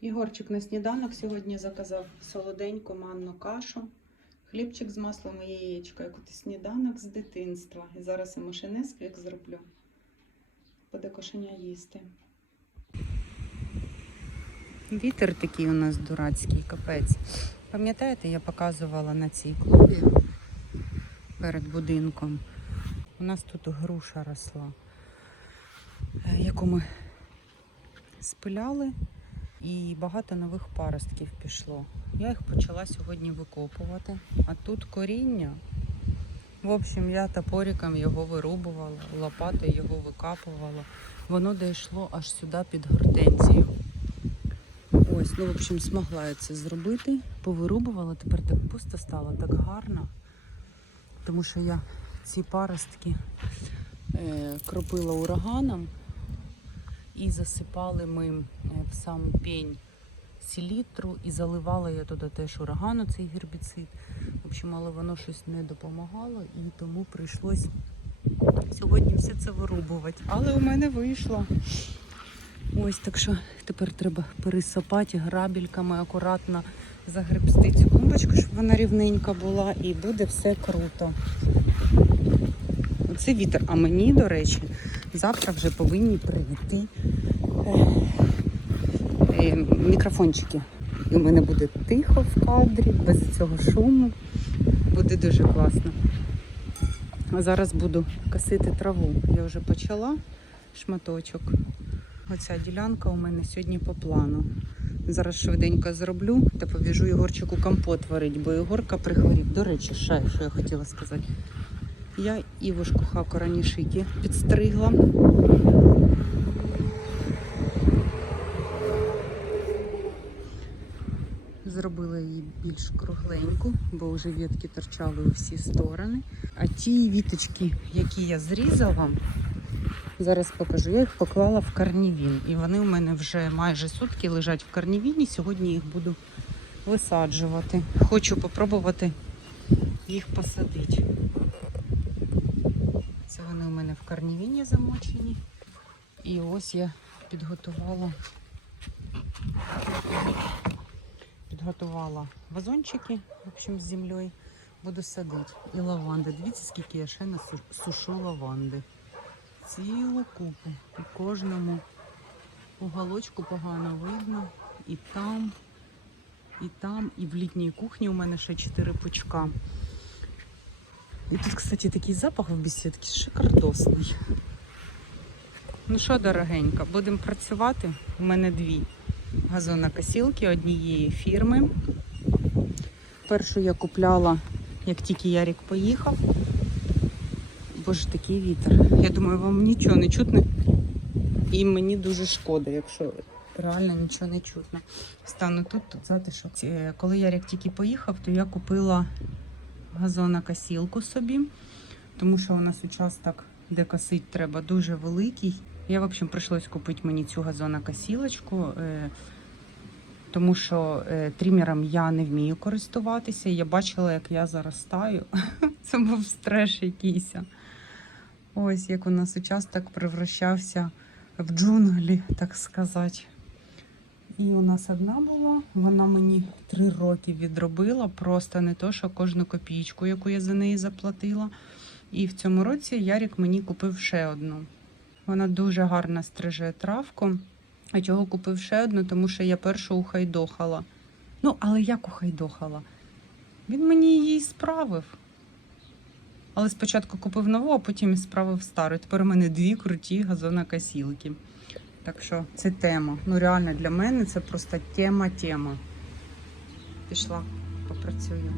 Ігорчик на сніданок сьогодні заказав солоденьку манну кашу, хлібчик з маслом і яєчко, як от сніданок з дитинства. І зараз і машинесквік зроблю. Буде кошеня їсти. Вітер такий у нас дурацький, капець. Пам'ятаєте, я показувала на цій клубі перед будинком. У нас тут груша росла, е, яку ми спиляли, і багато нових паростків пішло. Я їх почала сьогодні викопувати, а тут коріння. В общем, я топориком його вирубувала, лопатою його викапувала. Воно дійшло аж сюди під гортензію. Ось, ну, в общем, змогла я це зробити. Повирубувала, тепер так пусто стало, так гарно. Тому що я ці паростки е, кропила ураганом і засипали ми е, в сам пень селітру і заливала я туди теж урагану, цей гербіцид. В общем, але воно щось не допомагало і тому прийшлось сьогодні все це вирубувати. Але у мене вийшло. Ось так що тепер треба пересипати грабельками акуратно загребсти цю клумбочку, щоб вона рівненька була, і буде все круто. Оце вітер. А мені, до речі, завтра вже повинні прийти е, е, мікрофончики. І у мене буде тихо в кадрі, без цього шуму. Буде дуже класно. А зараз буду косити траву. Я вже почала шматочок. Оця ділянка у мене сьогодні по плану. Зараз швиденько зроблю та побіжу Ігорчику компот варить, бо Ігорка прихворів. До речі, ще що я хотіла сказати. Я Івушку хаку ранішики підстригла. Зробила її більш кругленьку, бо вже вітки торчали у всі сторони. А ті віточки, які я зрізала, зараз покажу. Я їх поклала в карнівін. І вони у мене вже майже сутки лежать в карнівіні. Сьогодні їх буду висаджувати. Хочу попробувати їх посадити. У мене в карнівіні замочені. І ось я підготувала підготувала вазончики, в общем, з землею. Буду садити. І лаванди. Дивіться, скільки я ще насушу лаванди. Цілу купу. І кожному уголочку погано видно. І там, і там, і в літній кухні у мене ще чотири пучка. І тут, кстати, такий запах в бесідці шикардосний. Ну що, дорогенька, будемо працювати. У мене дві газонокосілки однієї фірми. Першу я купляла, як тільки Ярік поїхав. Боже, такий вітер. Я думаю, вам нічого не чутно. І мені дуже шкода, якщо реально нічого не чутно. Стану тут, тут затишок. Коли Ярік тільки поїхав, то я купила газонокосілку собі, тому що у нас участок, де косить треба, дуже великий. Я, в общем, прийшлось купити мені цю газонокосілочку, е, тому що е, трімером я не вмію користуватися. Я бачила, як я заростаю. Це був стреш якийсь. Ось як у нас участок превращався в джунглі, так сказати. І у нас одна була, вона мені три роки відробила, просто не то, що кожну копійку, яку я за неї заплатила. І в цьому році Ярік мені купив ще одну. Вона дуже гарно стриже травку. А чого купив ще одну? Тому що я першу ухайдохала. Ну, але як ухайдохала? Він мені її справив. Але спочатку купив нову, а потім справив стару. Тепер у мене дві круті газонокосілки. Так що це тема. Ну реально для мене це просто тема-тема. Пішла, попрацюю.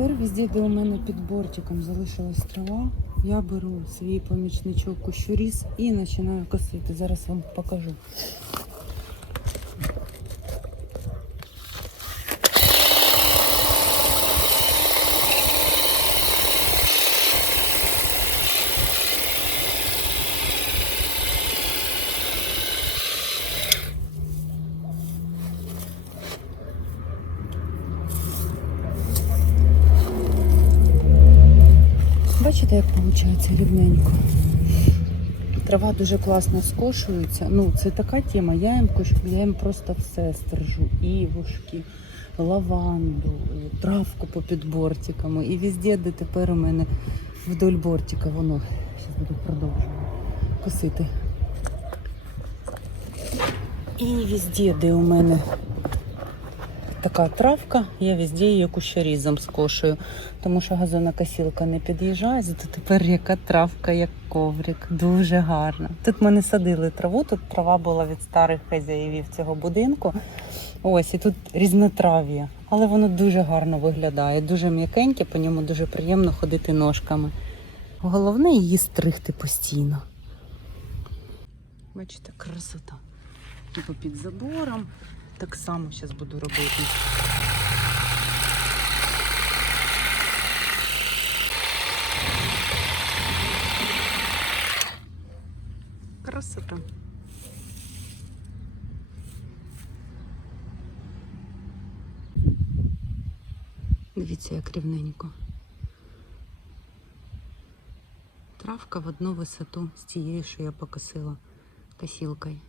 Тепер везде, де у мене під бортиком залишилась трава, я беру свій помічничок кущуріс і починаю косити. Зараз вам покажу. Бачите, як виходить рівненько. Трава дуже класно скошується. Ну, це така тема. Я їм я їм просто все стержу. Івушки, лаванду, травку по під бортиками. І везде, де тепер у мене вдоль бортика, воно. Зараз буду продовжувати косити. І везде, де у мене така травка, я везде її кущарізом скошую, тому що газонокосілка не під'їжджає, зато тепер яка травка, як коврик, дуже гарна. Тут ми не садили траву, тут трава була від старих хазяївів цього будинку. Ось, і тут різнотрав'я, але воно дуже гарно виглядає, дуже м'якеньке, по ньому дуже приємно ходити ножками. Головне її стригти постійно. Бачите, красота. Типу під забором. Так само зараз буду робити. Красота. Дивіться, як рівненько. Травка в одну висоту з тією, що я покосила косілкою.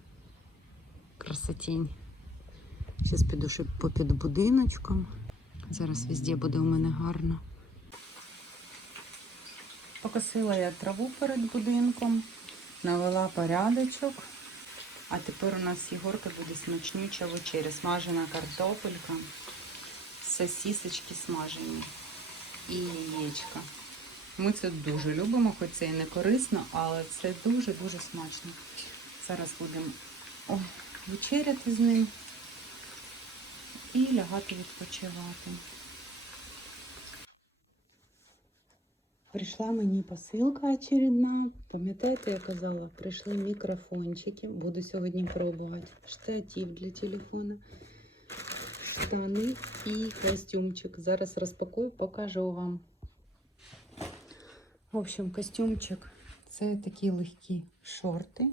Красотінь. Зараз піду ще попід будиночком. Зараз везде буде у мене гарно. Покосила я траву перед будинком, навела порядочок. А тепер у нас Єгорка буде смачнюча вечеря. Смажена картопелька, сосісочки смажені і яєчка. Ми це дуже любимо, хоч це і не корисно, але це дуже-дуже смачно. Зараз будемо вечеряти з ним і лягати відпочивати. Прийшла мені посилка очередна. Пам'ятаєте, я казала, прийшли мікрофончики. Буду сьогодні пробувати. Штатив для телефона, штани і костюмчик. Зараз розпакую, покажу вам. В общем, костюмчик це такі легкі шорти.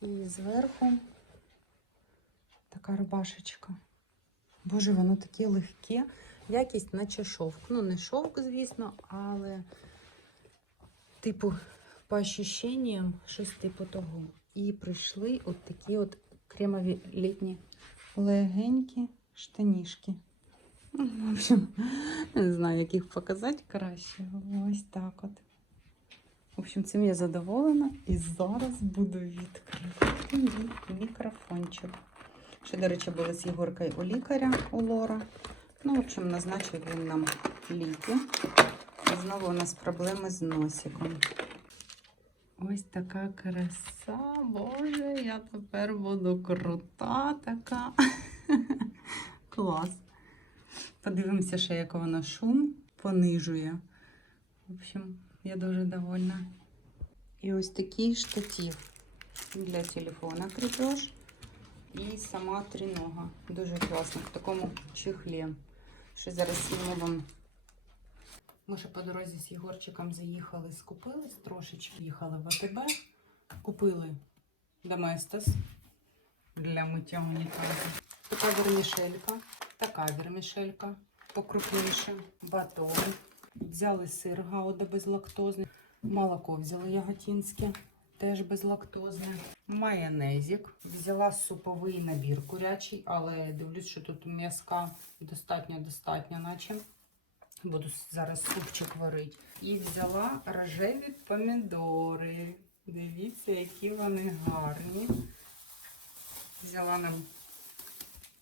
І зверху така рубашечка. Боже, воно таке легке. Якість наче шовк. Ну, не шовк, звісно, але, типу, по ощущенням, щось типу того. І прийшли от такі от кремові літні легенькі штанішки. В общем, не знаю, як їх показати краще. Ось так от. В общем, цим я задоволена. І зараз буду відкривати мій мікрофончик. Ще, до речі, були з Єгоркою у лікаря у Лора. Ну, в общем, назначив він нам ліки. І знову у нас проблеми з носиком. Ось така краса. Боже, я тепер буду крута така. Клас. Подивимося, ще як воно шум понижує. В общем, я дуже довольна. І ось такий штатив для телефона кріпеж. І сама тринога. Дуже класно. В такому чехлі. Що зараз зніму вам. Ми ще по дорозі з Єгорчиком заїхали, скупились трошечки. Їхали в АТБ. Купили Доместос для миття унітазу. Така вермішелька. Така вермішелька покрупніше. Батон. Взяли сир гауда безлактозний. Молоко взяли яготінське, теж безлактозне. Майонезик. Взяла суповий набір курячий, але дивлюсь, що тут м'язка достатньо-достатньо, наче. Буду зараз супчик варити. І взяла рожеві помідори. Дивіться, які вони гарні. Взяла нам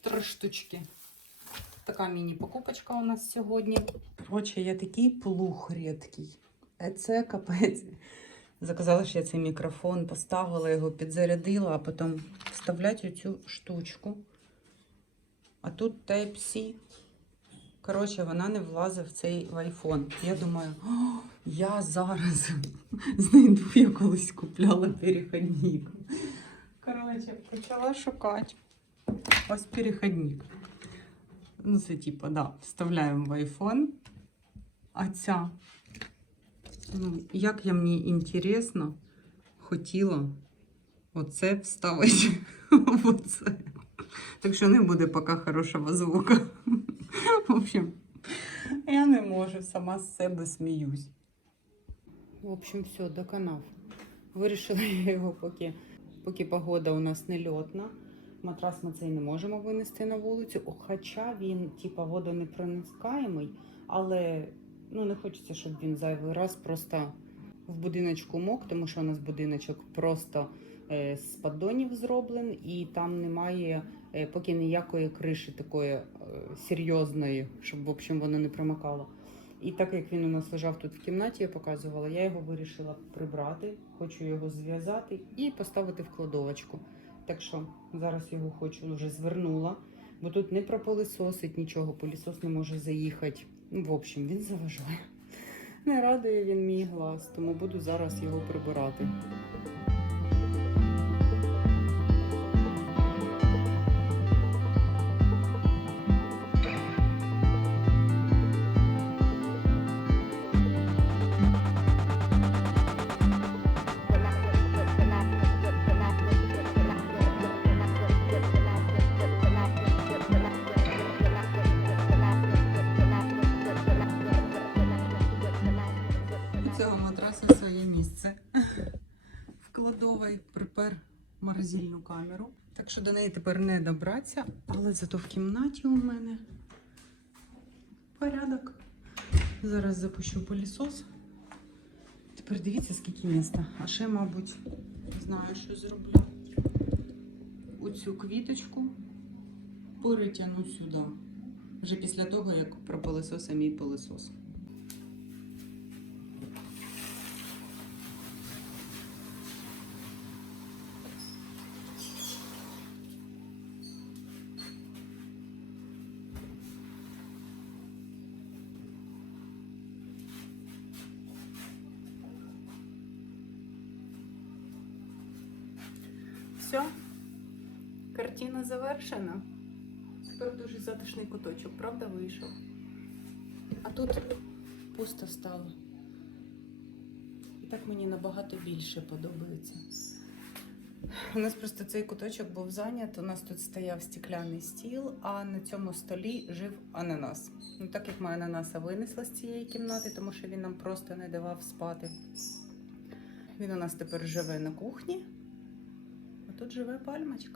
три штучки. Така міні-покупочка у нас сьогодні. Коротше, я такий плуг рідкий. Е, Це капець. Заказала, що я цей мікрофон, поставила його, підзарядила, а потім вставляти цю штучку. А тут Type-C Коротше, вона не влазить в цей айфон. Я думаю, «О, я зараз знайду, я колись купляла переходник. Коротше, почала шукати. Ось переходник. Ну, це типа, да, вставляємо в айфон. А ця, ну, як я мені інтересно, хотіла оце вставити в оце. Так що не буде поки хорошого звука. В общем, я не можу, сама з себе сміюсь. В общем, все, доконав. Вирішила я його, поки, поки погода у нас не льотна. Матрас ми цей не можемо винести на вулицю, хоча він, типа, водонепроникаємий, але ну, не хочеться, щоб він зайвий раз просто в будиночку мок, тому що у нас будиночок просто е, з поддонів зроблений, і там немає е, поки ніякої криші такої е, серйозної, щоб в общем воно не промокало. І так як він у нас лежав тут в кімнаті, я показувала, я його вирішила прибрати, хочу його зв'язати і поставити в кладовочку. Так що зараз його хочу вже звернула, бо тут не пропилисосить нічого, пилісос не може заїхати. В общем, він заважає. Не радує він мій глаз, тому буду зараз його прибирати. Морозильну камеру. Так що до неї тепер не добратися, але зато в кімнаті у мене порядок. Зараз запущу пилісос. Тепер дивіться, скільки міста. А ще, мабуть, знаю, що зроблю. Оцю квіточку перетягну сюди. Вже після того, як пропилисося мій пилисос. Картина завершена. Тепер дуже затишний куточок, правда, вийшов? А тут пусто стало. І так мені набагато більше подобається. У нас просто цей куточок був зайнят. У нас тут стояв стекляний стіл, а на цьому столі жив ананас. Ну, так як ми ананаса винесла з цієї кімнати, тому що він нам просто не давав спати. Він у нас тепер живе на кухні. А тут живе пальмочка.